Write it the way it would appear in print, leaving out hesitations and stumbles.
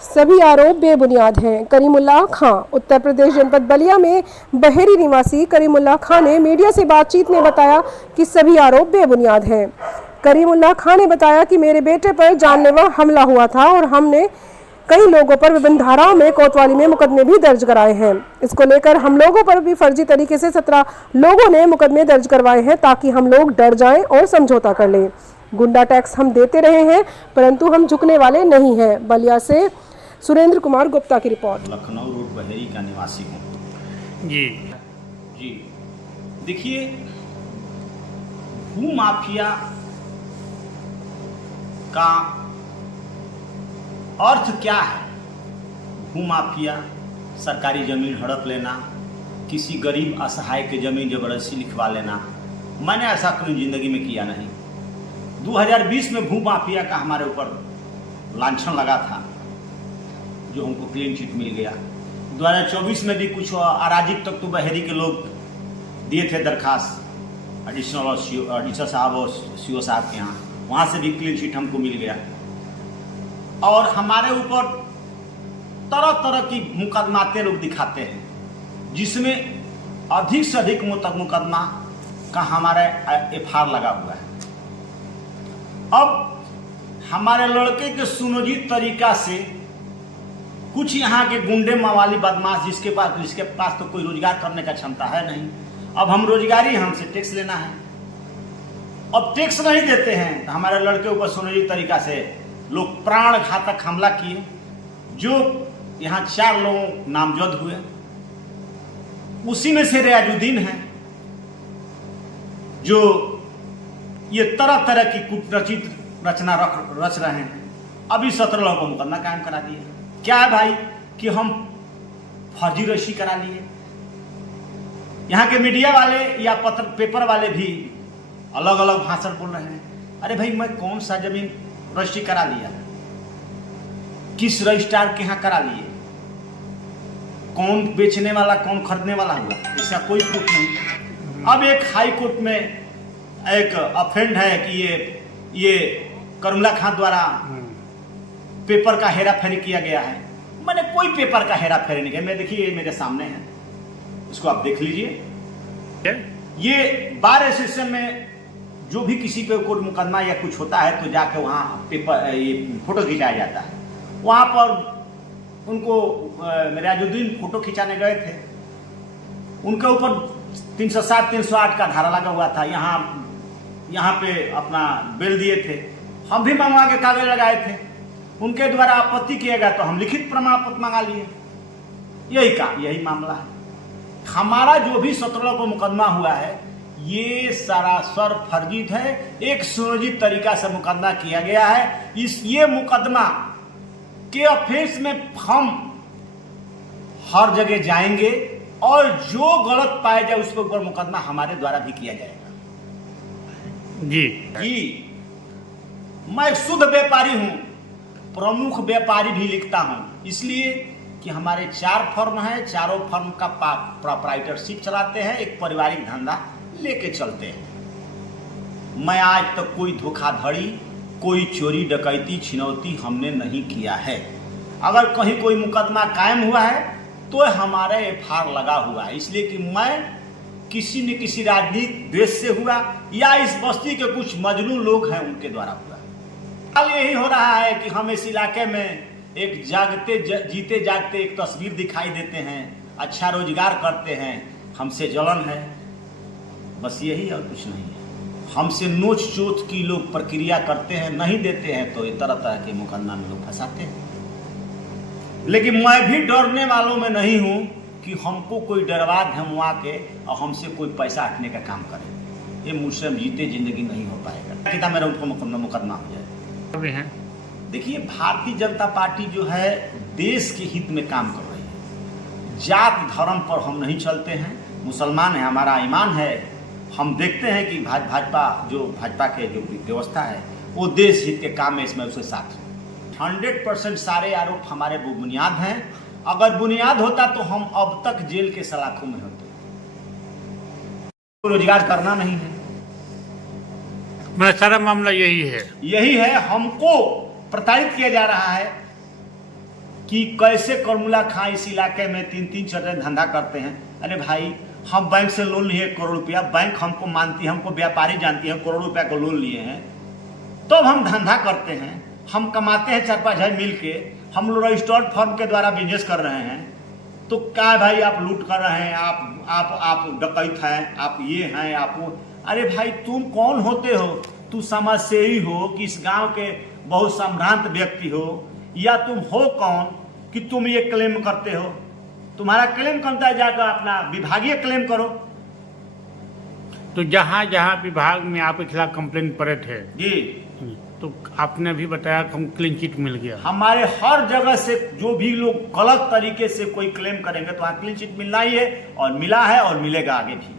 सभी आरोप बेबुनियाद हैं। करीमुल्लाह खां। उत्तर प्रदेश जनपद बलिया में बहेरी निवासी करीमुल्लाह खां ने मीडिया से बातचीत में बताया कि सभी आरोप बेबुनियाद हैं। करीमुल्लाह खां ने बताया कि मेरे बेटे पर जानलेवा हमला हुआ था और हमने कई लोगों पर विभिन्न धाराओं में कोतवाली में मुकदमे भी दर्ज कराए हैं। इसको लेकर हम लोगों पर भी फर्जी तरीके से 17 लोगों ने मुकदमे दर्ज करवाए हैं ताकि हम लोग डर जाएं और समझौता कर लें। गुंडा टैक्स हम देते रहे हैं परंतु हम झुकने वाले नहीं हैं। बलिया से सुरेंद्र कुमार गुप्ता की रिपोर्ट। लखनऊ रोड बहेरी का निवासी हूँ। जी देखिए, भू माफिया का अर्थ क्या है? भू माफिया सरकारी जमीन हड़प लेना, किसी गरीब असहाय के जमीन जबरदस्ती लिखवा लेना। मैंने ऐसा कभी जिंदगी में किया नहीं। 2020 में भू माफिया का हमारे ऊपर लांछन लगा था जो हमको क्लीन चिट मिल गया। 2024 में भी कुछ अराजक तक तो बहेरी के लोग दिए थे दरखास्त एडिशनल साहब और सीओ साहब के यहाँ, वहाँ से भी क्लीन चिट हमको मिल गया। और हमारे ऊपर तरह तरह की मुकदमाते लोग दिखाते हैं जिसमें अधिक से अधिक मुकदमा का हमारे एफआईआर लगा हुआ है। अब हमारे लड़के के सुनियोजित तरीका से कुछ यहाँ के गुंडे मवाली बदमाश जिसके पास तो कोई रोजगार करने का क्षमता है नहीं, अब हम रोजगारी हमसे टैक्स लेना है। अब टैक्स नहीं देते हैं तो हमारे लड़के ऊपर सुनियोजित तरीका से लोग प्राण घातक हमला किए, जो यहाँ 4 लोग नामजद हुए। उसी में से रियाजुद्दीन है जो ये तरह तरह की कुप्रचित रचना रच रहे हैं। अभी 17 लोगों को मुकदमा कायम करा दिए। क्या है भाई कि हम फर्जी रजिस्ट्री करा लिए। यहाँ के मीडिया वाले या पेपर वाले भी अलग अलग भाषण बोल रहे हैं। अरे भाई, मैं कौन सा जमीन रजिस्ट्री करा लिया? किस रजिस्ट्रार के यहाँ करा लिए? कौन बेचने वाला कौन खरीदने वाला हुआ? इसका कोई प्रूफ नहीं। अब एक हाई कोर्ट में एक अफेंड है कि ये करीमुल्लाह खां द्वारा पेपर का हेरा फेरी किया गया है। मैंने कोई पेपर का हेरा फेरी नहीं किया। मैं देखिए मेरे सामने है, इसको आप देख लीजिए। ये बार एसोसिएशन में जो भी किसी पे कोई मुकदमा या कुछ होता है तो जाके वहाँ पेपर ये फोटो खिंचाया जाता है। वहाँ पर उनको रियाजुद्दीन फोटो खिंचाने गए थे, उनके ऊपर 307 308 का धारा लगा हुआ था। यहाँ पे अपना बिल दिए थे, हम भी मंगवा के कागज लगाए थे। उनके द्वारा आपत्ति किया गया तो हम लिखित प्रमाण पत्र मंगा लिए। यही मामला है। हमारा जो भी 17 को मुकदमा हुआ है ये सरासर फर्जित है। एक सुनियोजित तरीका से मुकदमा किया गया है। ये मुकदमा के ऑफेंस में हम हर जगह जाएंगे और जो गलत पाया जाए उसके ऊपर मुकदमा हमारे द्वारा भी किया जाएगा। जी मैं एक शुद्ध व्यापारी हूं, प्रमुख व्यापारी भी लिखता हूं, इसलिए कि हमारे 4 फर्म हैं, चारों फर्म का प्रोप्राइटरशिप चलाते हैं, एक पारिवारिक धंधा लेके चलते हैं। मैं आज तक कोई धोखाधड़ी, कोई चोरी डकैती छिनौती हमने नहीं किया है। अगर कहीं कोई मुकदमा कायम हुआ है तो हमारा एफआईआर लगा हुआ है, इसलिए कि मैं किसी न किसी राजनीतिक द्वेष से हुआ या इस बस्ती के कुछ मजनू लोग हैं उनके द्वारा हुआ। हाल यही हो रहा है कि हम इस इलाके में एक जीते जागते एक तस्वीर दिखाई देते हैं, अच्छा रोजगार करते हैं, हमसे जलन है, बस यही और कुछ नहीं है। हमसे नोच चोट की लोग प्रक्रिया करते हैं, नहीं देते हैं तो ये तरह तरह के मुकदमा में लोग फंसाते हैं। लेकिन मैं भी डरने वालों में नहीं हूं कि हमको कोई डरवा धमवा के और हमसे कोई पैसा हटने का काम करे। ये मुझसे हम जीते जिंदगी नहीं हो पाएगा। कितना मेरा उनको मुकदमा हो जाए। देखिए, भारतीय जनता पार्टी जो है देश के हित में काम कर रही है। जात धर्म पर हम नहीं चलते हैं, मुसलमान है, हमारा ईमान है। हम देखते हैं कि भाजपा के जो व्यवस्था है वो देश हित के काम में इसमें उसके साथ 100% सारे आरोप हमारे बुनियाद हैं। अगर बुनियाद होता तो हम अब तक जेल के सलाखों में होते। रोजगार करना नहीं है, मेरा सारा मामला यही है। हमको प्रताड़ित किया जा रहा है। कि कैसे करमुला खां इस इलाके में 3-3 चटे धंधा करते हैं। अरे भाई, हम बैंक से लोन लिए 1 करोड़ रुपया, बैंक हमको मानती है, हमको व्यापारी जानती है, करोड़ रुपया को लोन लिए हैं, तब तो हम धंधा करते हैं, हम कमाते हैं 4-5 भाई मिल के, हम लोग रजिस्टर्ड फर्म के द्वारा बिजनेस कर रहे हैं। तो क्या भाई आप लूट कर रहे हैं, आप डकैत हैं, आप ये हैं, आप। अरे भाई, तुम कौन होते हो? तू समाजसेवी हो कि इस गांव के बहुत संभ्रांत व्यक्ति हो, या तुम हो कौन कि तुम ये क्लेम करते हो? तुम्हारा क्लेम करता है, जाकर अपना विभागीय क्लेम करो। तो जहाँ जहाँ विभाग में आपके खिलाफ कंप्लेंट पड़े थे जी, तो आपने भी बताया कि हम क्लीन चिट मिल गया। हमारे हर जगह से जो भी लोग गलत तरीके से कोई क्लेम करेंगे तो वहाँ क्लीन चिट मिलना ही है, और मिला है और मिलेगा आगे भी।